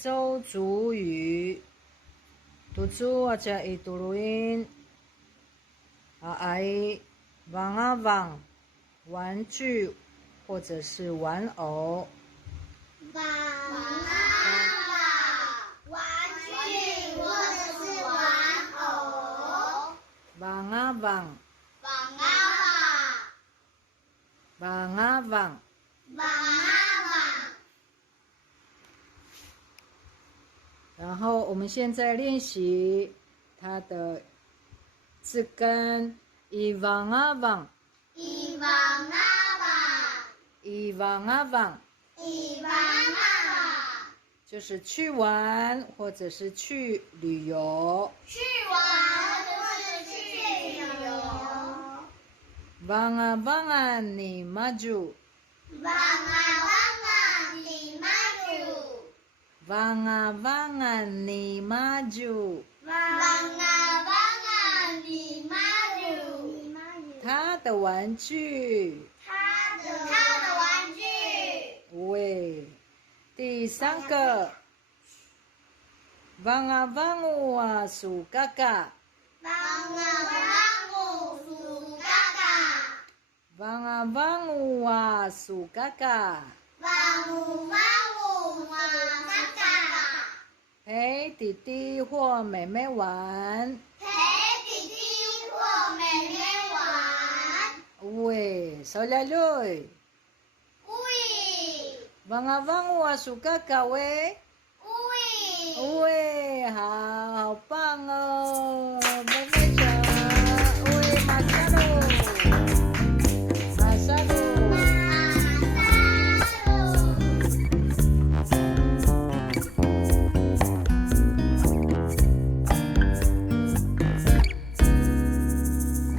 洲族语，读书或者一读录音。玩啊玩，玩具或者是玩偶。玩啊玩，玩具或者是玩偶。玩啊玩，玩啊玩啊玩，玩啊玩。然后我们现在练习它的字根，一玩啊玩，一玩啊玩，一玩啊玩，一玩啊玩，就是去玩或者是去旅游。去玩或是去旅游。玩啊玩啊你maju，玩啊玩啊你maju，玩啊玩啊你maju，玩啊玩啊你maju，他的玩具。他的玩具。喂，第三个，玩啊玩啊数嘎嘎，玩啊玩啊数嘎嘎，玩啊玩啊数嘎嘎，玩啊玩啊嘎嘎，陪弟弟或妹妹玩。陪弟弟或妹妹玩。喂，手来累，喂玩啊玩啊数嘎嘎喂，喂喂